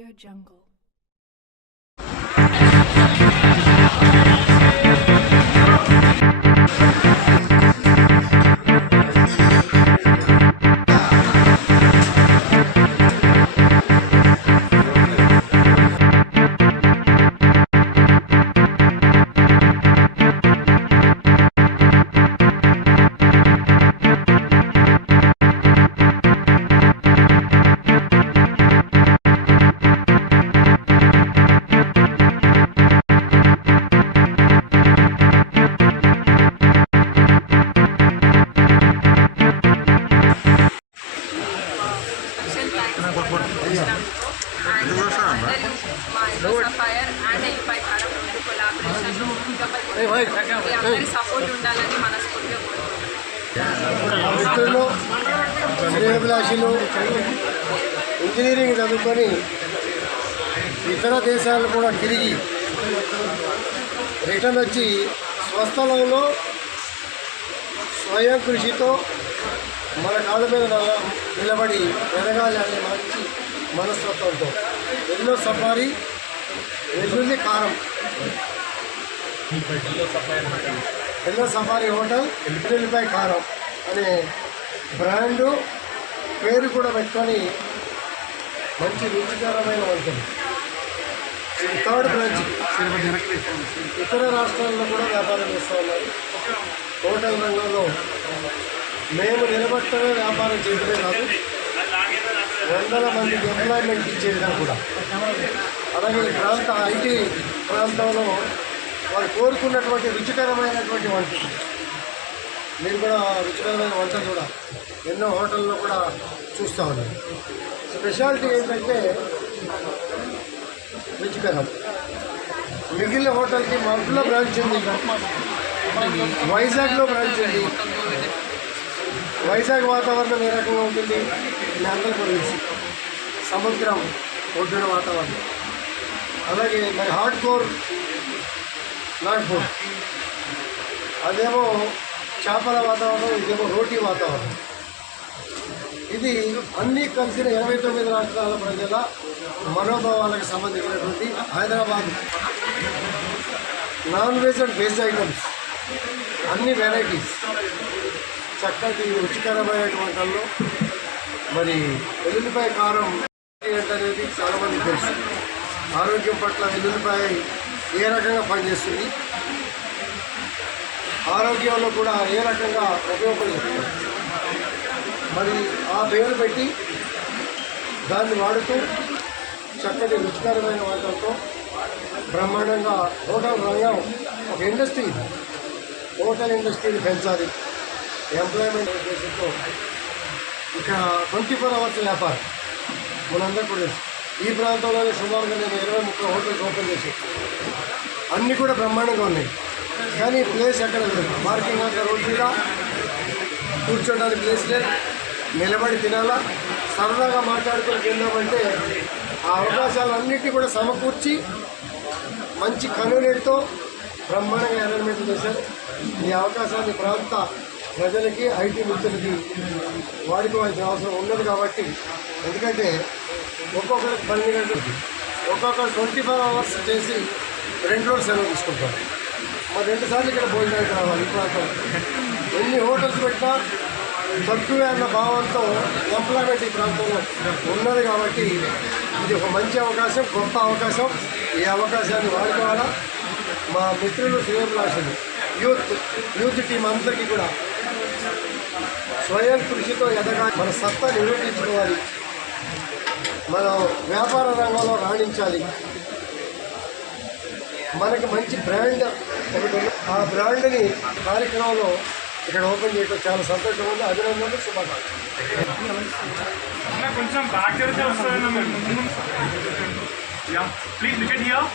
AudioJungle. Support ఉండాలని మనస్ఫూర్తిగా మిత్రులు శ్రేయభిలాషులు ఇంజనీరింగ్ చదువుకొని ఇతర దేశాలు కూడా తిరిగి రిటర్న్ వచ్చి స్వస్థలంలో స్వయం కృషితో మన కాళ్ళ మీద నిలబడి ఎదగాలి అనే మంచి మనస్తత్వంతో ఎల్లో సఫారీ వెల్లుల్లి కారం ఎల్లో సఫారీ హోటల్ వెల్లుల్లిపాయ కారం అనే బ్రాండు పేరు కూడా పెట్టుకొని మంచి రుచికరమైన వంటలు. థర్డ్ బ్రాంచ్ ఇతర రాష్ట్రాల్లో కూడా వ్యాపారం చేస్తూ ఉన్నారు. హోటల్ రంగంలో మేము నిలబట్టమే వ్యాపారం చేయడమే కాదు, వందల మందికి ఎంప్లాయ్మెంట్ ఇచ్చే విధంగా కూడా. అలాగే ఈ ప్రాంత ఐటీ ప్రాంతంలో వారు కోరుకున్నటువంటి రుచికరమైనటువంటి వంటలు, మీరు కూడా రుచికరమైన వంటలు కూడా ఎన్నో హోటల్లో కూడా చూస్తూ ఉన్నారు. స్పెషాలిటీ ఏంటంటే రుచికరం. మిగిలిన హోటల్కి మధ్యలో బ్రాంచ్ ఉంది, వైజాగ్లో బ్రాంచ్ ఉంది. వైజాగ్ వాతావరణం ఏ రకంగా ఉంటుంది మీ అందరికీ తెలుసు, సముద్రం ఒడ్డున వాతావరణం. అలాగే మరి హార్డ్ కోర్ నాగ్పూర్, అదేమో చేపల వాతావరణం, ఇదేమో రోటీ వాతావరణం. ఇది అన్నీ కలిసిన 29 రాష్ట్రాల ప్రజల మనోభావాలకు సంబంధించినటువంటి Hyderabad non veg and veg items, అన్ని వెరైటీస్, చక్కటి రుచికరమైనటువంటి వంటల్లో మరి వెల్లుల్లిపాయ కారం ఏంటనేది చాలామందికి తెలుసు. ఆరోగ్యం పట్ల వెల్లుల్లిపాయ ఏ రకంగా పనిచేస్తుంది, ఆరోగ్యంలో కూడా ఏ రకంగా ఉపయోగపడుతుంది, మరి ఆ పేరు పెట్టి దాన్ని వాడుతూ చక్కటి రుచికరమైన వంటలతో బ్రహ్మాండంగా హోటల్ రంగం ఒక ఇండస్ట్రీ, హోటల్ ఇండస్ట్రీని పెంచాలి, ఎంప్లాయ్మెంట్ ఉద్దేశంతో ఇక్కడ 24 అవర్స్ వ్యాపారం మనందరూ కూడా తెలుసు. ఈ ప్రాంతంలోనే సుమారుగా నేను 20-30 హోటల్స్ ఓపెన్ చేసి అన్నీ కూడా బ్రహ్మాండంగా ఉన్నాయి. కానీ ప్లేస్ ఎక్కడ లేదు. పార్కింగ్ అక్కడ రోడ్ మీద కూర్చోడానికి ప్లేస్ లేదు, నిలబడి తినాలా, సరదాగా మాట్లాడుకొని తిన్నామంటే ఆ అవకాశాలన్నింటినీ కూడా సమకూర్చి మంచి కన్వీనియంట్తో బ్రహ్మాండంగా అరేంజ్మెంట్ చేశారు. ఈ అవకాశాన్ని ప్రాంత ప్రజలకి, ఐటీ మిత్రులకి వాడుకోవాల్సిన అవసరం ఉన్నది. కాబట్టి ఎందుకంటే ఒక్కొక్కరికి 12 గంటలకి, ఒక్కొక్కరు 24 అవర్స్ చేసి 2 రోజులు సెలవు తీసుకుంటారు. మరి 2 సార్లు ఇక్కడ భోజనానికి రావాలి. ఈ ప్రాంతం ఎన్ని హోటల్స్ పెట్టినా తక్కువే అన్న భావంతో ఎంప్లాయ్మెంట్ ఈ ప్రాంతంలో ఉన్నది. కాబట్టి ఇది ఒక మంచి అవకాశం, గొప్ప అవకాశం. ఈ అవకాశాన్ని వాడుకోవాలా. మా మిత్రులు శ్రేయభిలాషులు యూత్ టీం అందరికీ కూడా స్వయం కృషితో ఎదగాలి, మన సత్తా నిరూపించుకోవాలి, మనం వ్యాపార రంగంలో రాణించాలి. మనకి మంచి బ్రాండ్ ఒకటి ఉంది. ఆ బ్రాండ్ని కార్యక్రమంలో ఇక్కడ ఓపెన్ చేయడం చాలా సంతోషం ఉంది. అభినందనలు, శుభాకాంక్షలు. కొంచెం back please look at here.